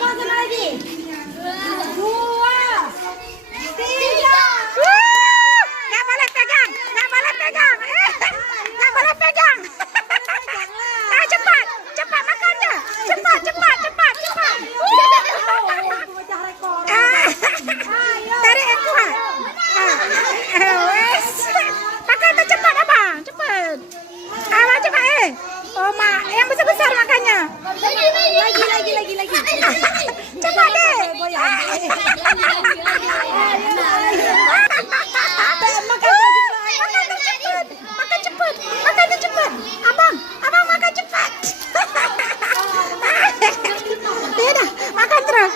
Abang sana lagi. 2, 3. Nggak boleh pegang, nggak boleh pegang, nggak boleh pegang. Nah, cepat, cepat makannya, cepat, cepat, cepat, cepat. Pecah rekor. Tarik yang kuat. Wes, makan tuh cepat abang, cepat. Abang cepat Oh mak, yang besar besar makannya. Lagi. Cepat deh. Makan cepat, makan cepat. Abang makan cepat. Ya dah, makan terus.